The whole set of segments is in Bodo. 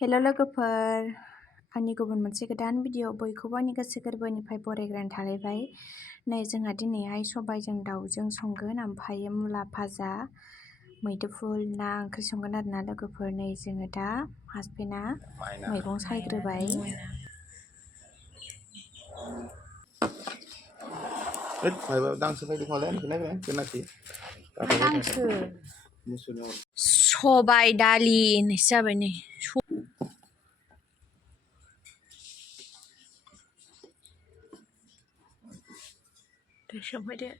हेल' लोगोफोर, आंनि गुबुन मोनसे गोदान भिडिअ बयखौबो आंनि गोसो गोरबोनिफ्राय बरायग्रोनाय थालायबाय। नै जोंहा दिनैहाय सबायजों दाउजों संगोन, ओमफ्रायो मुला भाजा, मैद्रुफुल ना ओंख्रि संगोन आरोना लोगोफोर। नै जोङो दा हासबेन्डआ मैगं सायग्रोबाय। सबाय दालि होननायसो जाबाय नै। दै सोमहैदो।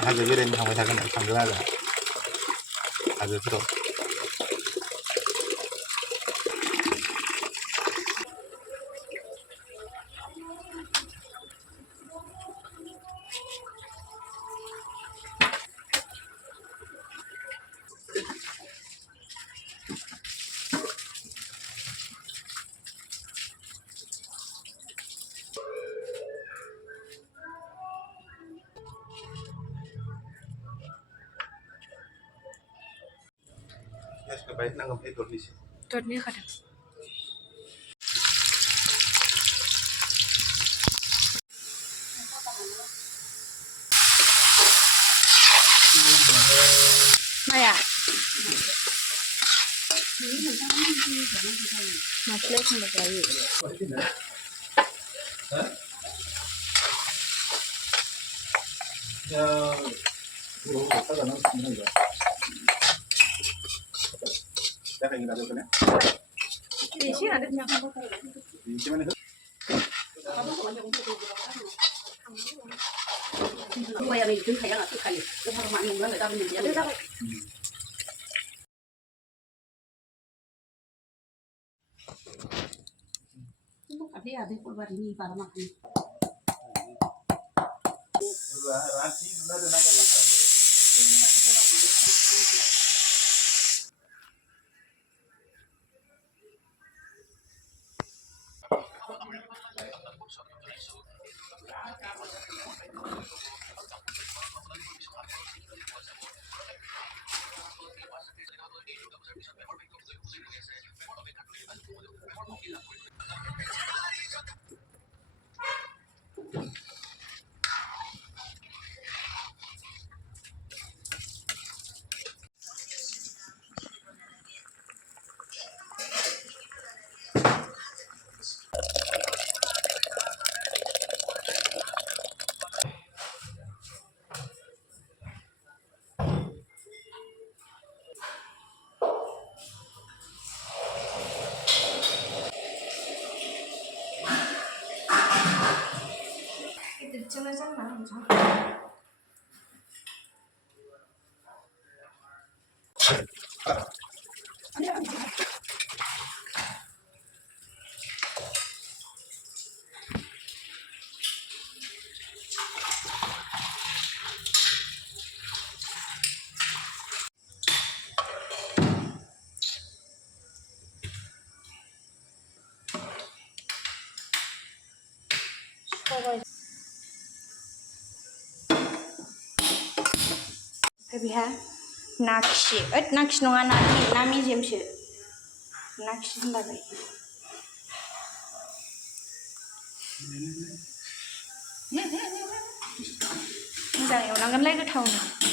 हाजो बेरायनो थांबाय थागोन थांगोन आरो हाजोफोराव। दरनै होखादों। माया? माथो एखमबा जायो। बेहा ना खि, ना खि नङा, ना मेजेमसो, ना खि होनलाबाय। मोजां एवनांगोनलाय गोथावनो।